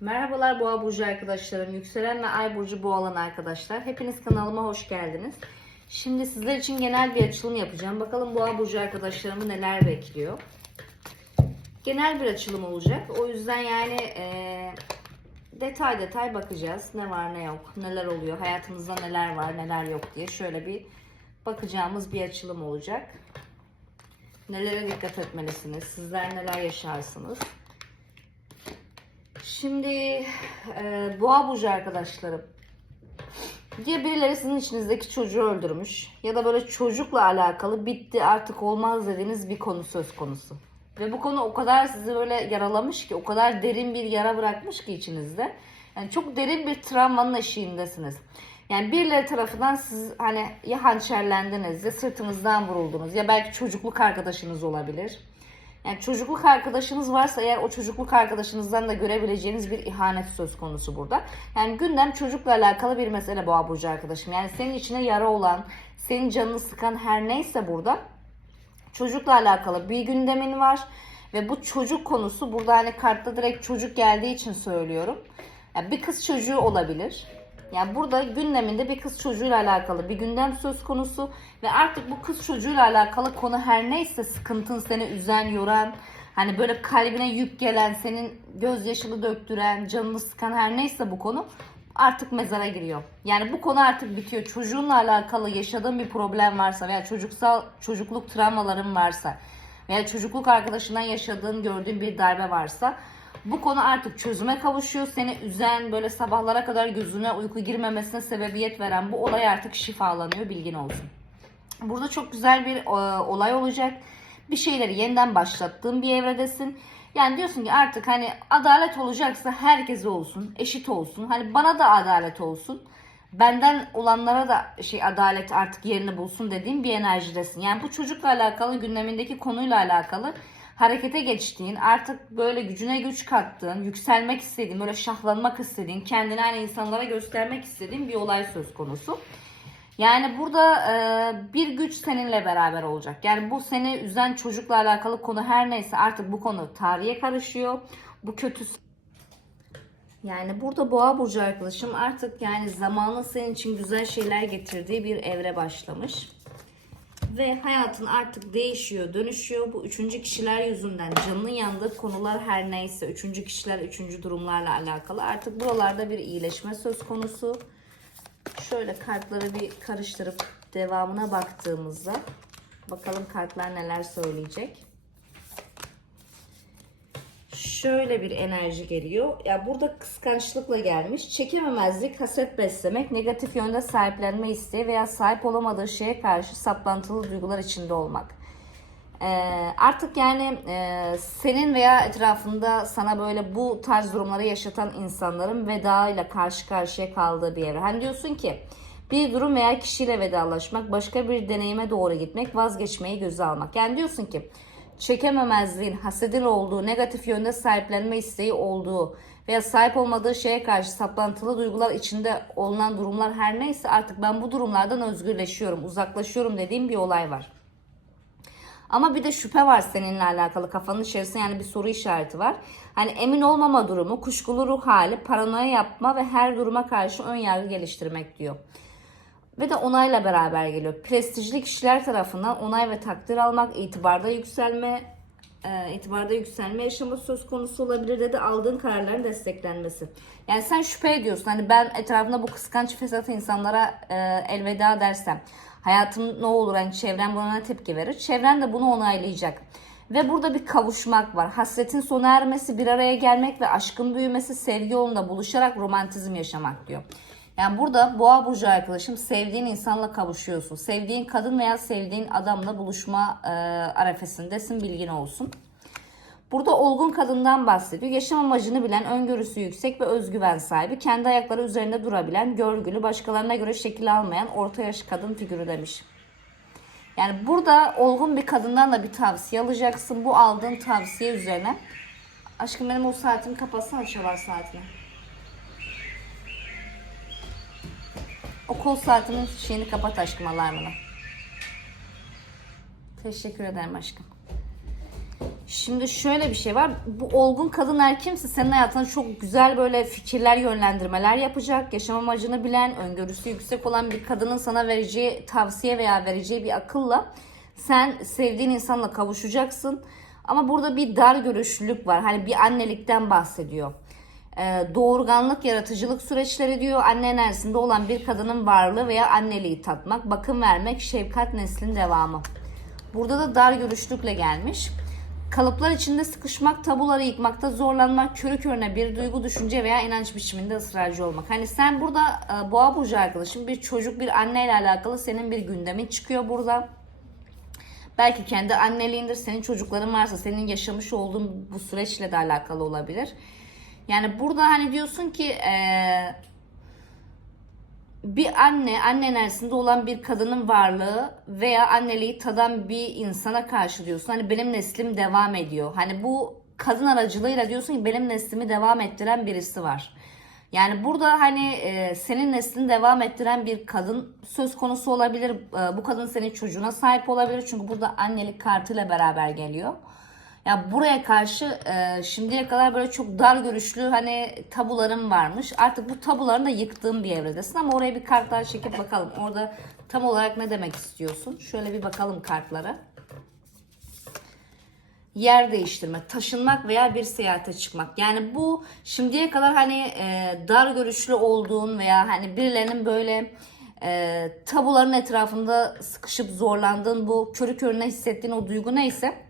Merhabalar Boğa Burcu arkadaşlarım. Yükselen ve Ay Burcu Boğalan arkadaşlar. Hepiniz kanalıma hoş geldiniz. Şimdi sizler için genel bir açılım yapacağım. Bakalım Boğa Burcu arkadaşlarımı neler bekliyor. Genel bir açılım olacak. O yüzden yani eee, detay detay bakacağız. Ne var ne yok, neler oluyor, hayatımızda neler var neler yok diye şöyle bir bakacağımız bir açılım olacak. Nelere dikkat etmelisiniz, sizler neler yaşarsınız. Şimdi e, boğa burcu arkadaşlarım diye birileri sizin içinizdeki çocuğu öldürmüş ya da böyle çocukla alakalı bitti artık olmaz dediğiniz bir konu söz konusu. Ve bu konu o kadar sizi böyle yaralamış ki o kadar derin bir yara bırakmış ki içinizde. Yani çok derin bir travmanın eşiğindesiniz. Yani birileri tarafından siz hani ya hançerlendiniz ya sırtınızdan vuruldunuz ya belki çocukluk arkadaşınız olabilir. Yani çocukluk arkadaşınız varsa eğer o çocukluk arkadaşınızdan da görebileceğiniz bir ihanet söz konusu burada. Yani gündem çocukla alakalı bir mesele Boğa Burcu arkadaşım. Yani senin içine yara olan, senin canını sıkan her neyse burada çocukla alakalı bir gündemin var. Ve bu çocuk konusu burada hani kartta direkt çocuk geldiği için söylüyorum. Yani bir kız çocuğu olabilir. Yani burada gündeminde bir kız çocuğuyla alakalı bir gündem söz konusu ve artık bu kız çocuğuyla alakalı konu her neyse sıkıntın seni üzen, yoran, hani böyle kalbine yük gelen, senin gözyaşını döktüren, canını sıkan her neyse bu konu artık mezara giriyor. Yani bu konu artık bitiyor. Çocuğunla alakalı yaşadığın bir problem varsa veya çocuksal çocukluk travmaların varsa veya çocukluk arkadaşından yaşadığın, gördüğün bir darbe varsa bu konu artık çözüme kavuşuyor. Seni üzen, böyle sabahlara kadar gözüne uyku girmemesine sebebiyet veren bu olay artık şifalanıyor. Bilgin olsun. Burada çok güzel bir e, olay olacak. Bir şeyleri yeniden başlattığın bir evredesin. Yani diyorsun ki artık hani adalet olacaksa herkese olsun, eşit olsun. Hani bana da adalet olsun. Benden olanlara da şey adalet artık yerini bulsun dediğim bir enerjidesin. Yani bu çocukla alakalı gündemindeki konuyla alakalı harekete geçtiğin, artık böyle gücüne güç kattığın, yükselmek istediğin, böyle şahlanmak istediğin, kendini hani insanlara göstermek istediğin bir olay söz konusu. Yani burada e, bir güç seninle beraber olacak. Yani bu seni üzen çocukla alakalı konu her neyse artık bu konu tarihe karışıyor. Bu kötü yani burada boğa burcu arkadaşım artık yani zamanın senin için güzel şeyler getirdiği bir evre başlamış. Ve hayatın artık değişiyor, dönüşüyor. Bu üçüncü kişiler yüzünden canının yandığı konular her neyse, üçüncü kişiler, üçüncü durumlarla alakalı. Artık buralarda bir iyileşme söz konusu. Şöyle kartları bir karıştırıp devamına baktığımızda bakalım kartlar neler söyleyecek. Şöyle bir enerji geliyor. Ya burada kıskançlıkla gelmiş. Çekememezlik, haset beslemek, negatif yönde sahiplenme isteği veya sahip olamadığı şeye karşı saplantılı duygular içinde olmak. Ee, artık yani e, senin veya etrafında sana böyle bu tarz durumları yaşatan insanların veda ile karşı karşıya kaldığı bir evre. Hani diyorsun ki bir durum veya kişiyle vedalaşmak, başka bir deneyime doğru gitmek, vazgeçmeyi göze almak. Yani diyorsun ki çekememezliğin, hasedin olduğu, negatif yönde sahiplenme isteği olduğu veya sahip olmadığı şeye karşı saplantılı duygular içinde olunan durumlar her neyse artık ben bu durumlardan özgürleşiyorum, uzaklaşıyorum dediğim bir olay var. Ama bir de şüphe var seninle alakalı kafanın içerisinde yani bir soru işareti var. Hani emin olmama durumu, kuşkulu ruh hali, paranoya yapma ve her duruma karşı ön yargı geliştirmek diyor. Ve de onayla beraber geliyor. Prestijli kişiler tarafından onay ve takdir almak, itibarda yükselme, e, itibarda yükselme yaşamı söz konusu olabilir dedi aldığın kararların desteklenmesi. Yani sen şüphe ediyorsun. Hani ben etrafımda bu kıskanç fesat insanlara e, elveda dersem hayatım ne olur hani çevrem buna tepki verir? Çevren de bunu onaylayacak. Ve burada bir kavuşmak var. Hasretin sona ermesi, bir araya gelmek ve aşkın büyümesi, sevgi yolunda buluşarak romantizm yaşamak diyor. Yani burada boğa burcu arkadaşım sevdiğin insanla kavuşuyorsun. Sevdiğin kadın veya sevdiğin adamla buluşma e, arefesindesin bilgin olsun. Burada olgun kadından bahsediyor. Yaşam amacını bilen, öngörüsü yüksek ve özgüven sahibi, kendi ayakları üzerinde durabilen, görgülü, başkalarına göre şekil almayan orta yaş kadın figürü demiş. Yani burada olgun bir kadından da bir tavsiye alacaksın. Bu aldığın tavsiye üzerine. Aşkım benim o saatimi kapatsana çalar saatini. O kol saatimin şeyini kapat aşkım alarmını. Teşekkür ederim aşkım. Şimdi şöyle bir şey var. Bu olgun kadın her kimse senin hayatına çok güzel böyle fikirler, yönlendirmeler yapacak. Yaşam amacını bilen, öngörüsü yüksek olan bir kadının sana vereceği tavsiye veya vereceği bir akılla sen sevdiğin insanla kavuşacaksın. Ama burada bir dar görüşlülük var. Hani bir annelikten bahsediyor. Ee, doğurganlık, yaratıcılık süreçleri diyor. Anne enerjisinde olan bir kadının varlığı veya anneliği tatmak, bakım vermek, şefkat neslin devamı. Burada da dar görüşlükle gelmiş. Kalıplar içinde sıkışmak, tabuları yıkmakta zorlanmak, körü körüne bir duygu, düşünce veya inanç biçiminde ısrarcı olmak. Hani sen burada e, boğa burcu arkadaşım bir çocuk, bir anneyle alakalı senin bir gündemin çıkıyor burada. Belki kendi anneliğindir, senin çocukların varsa senin yaşamış olduğun bu süreçle de alakalı olabilir. Yani burada hani diyorsun ki eee bir anne, anne enerjisinde olan bir kadının varlığı veya anneliği tadan bir insana karşı diyorsun. Hani benim neslim devam ediyor. Hani bu kadın aracılığıyla diyorsun ki benim neslimi devam ettiren birisi var. Yani burada hani e, senin neslini devam ettiren bir kadın söz konusu olabilir. E, bu kadın senin çocuğuna sahip olabilir. Çünkü burada annelik kartıyla beraber geliyor. Ya buraya karşı e, şimdiye kadar böyle çok dar görüşlü hani tabularım varmış. Artık bu tabularını da yıktığım bir evredesin ama oraya bir kart daha çekip bakalım. Orada tam olarak ne demek istiyorsun? Şöyle bir bakalım kartlara. Yer değiştirme, taşınmak veya bir seyahate çıkmak. Yani bu şimdiye kadar hani e, dar görüşlü olduğun veya hani birilerinin böyle e, tabuların etrafında sıkışıp zorlandığın bu körü körüne hissettiğin o duygu neyse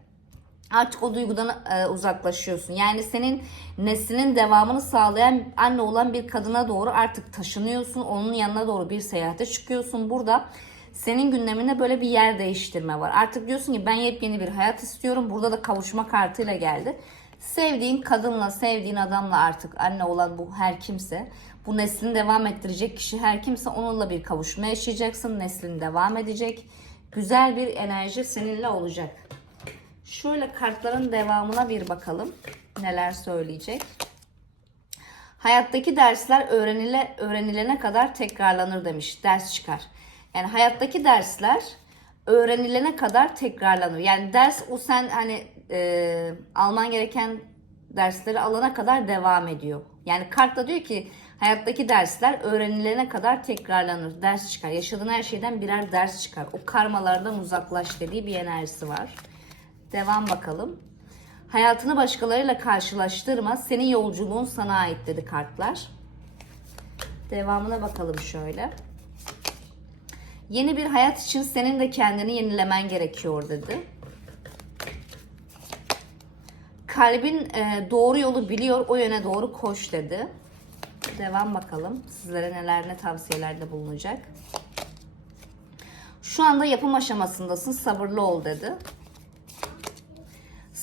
artık o duygudan e, uzaklaşıyorsun. Yani senin neslinin devamını sağlayan anne olan bir kadına doğru artık taşınıyorsun. Onun yanına doğru bir seyahate çıkıyorsun. Burada senin gündeminde böyle bir yer değiştirme var. Artık diyorsun ki ben yepyeni bir hayat istiyorum. Burada da kavuşma kartıyla geldi. Sevdiğin kadınla, sevdiğin adamla artık anne olan bu her kimse, bu neslini devam ettirecek kişi her kimse onunla bir kavuşma yaşayacaksın. Neslin devam edecek. Güzel bir enerji seninle olacak. Şöyle kartların devamına bir bakalım. Neler söyleyecek. Hayattaki dersler öğrenile, öğrenilene kadar tekrarlanır demiş. Ders çıkar. Yani hayattaki dersler öğrenilene kadar tekrarlanır. Yani ders o sen hani e, alman gereken dersleri alana kadar devam ediyor. Yani kartta diyor ki hayattaki dersler öğrenilene kadar tekrarlanır. Ders çıkar. Yaşadığın her şeyden birer ders çıkar. O karmalardan uzaklaş dediği bir enerjisi var. Devam bakalım. Hayatını başkalarıyla karşılaştırma. Senin yolculuğun sana ait dedi kartlar. Devamına bakalım şöyle. Yeni bir hayat için senin de kendini yenilemen gerekiyor dedi. Kalbin e, doğru yolu biliyor, o yöne doğru koş dedi. Devam bakalım. Sizlere neler ne tavsiyelerde bulunacak. Şu anda yapım aşamasındasın, sabırlı ol dedi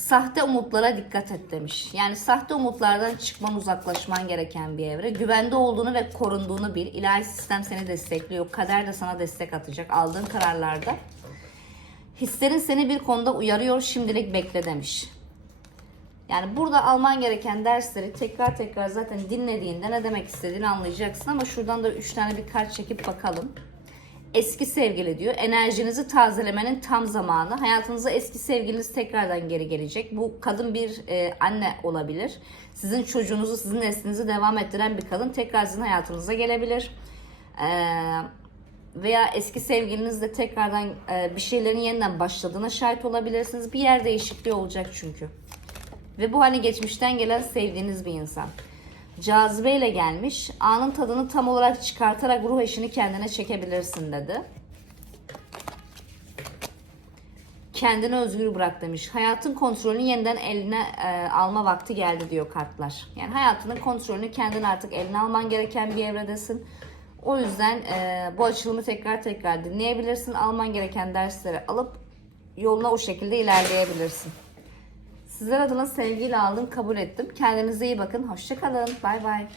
sahte umutlara dikkat et demiş. Yani sahte umutlardan çıkman, uzaklaşman gereken bir evre. Güvende olduğunu ve korunduğunu bil. İlahi sistem seni destekliyor. Kader de sana destek atacak aldığın kararlarda. Hislerin seni bir konuda uyarıyor. Şimdilik bekle demiş. Yani burada alman gereken dersleri tekrar tekrar zaten dinlediğinde ne demek istediğini anlayacaksın. Ama şuradan da 3 tane bir kart çekip bakalım eski sevgili diyor. Enerjinizi tazelemenin tam zamanı. Hayatınıza eski sevgiliniz tekrardan geri gelecek. Bu kadın bir e, anne olabilir. Sizin çocuğunuzu, sizin neslinizi devam ettiren bir kadın tekrar sizin hayatınıza gelebilir. E, veya eski sevgilinizle tekrardan e, bir şeylerin yeniden başladığına şahit olabilirsiniz. Bir yer değişikliği olacak çünkü. Ve bu hani geçmişten gelen sevdiğiniz bir insan cazibeyle gelmiş. Anın tadını tam olarak çıkartarak ruh eşini kendine çekebilirsin dedi. Kendini özgür bırak demiş. Hayatın kontrolünü yeniden eline e, alma vakti geldi diyor kartlar. Yani hayatının kontrolünü kendin artık eline alman gereken bir evredesin. O yüzden e, bu açılımı tekrar tekrar dinleyebilirsin. Alman gereken dersleri alıp yoluna o şekilde ilerleyebilirsin. Sizler adına sevgiyle aldım, kabul ettim. Kendinize iyi bakın. Hoşçakalın. Bay bay.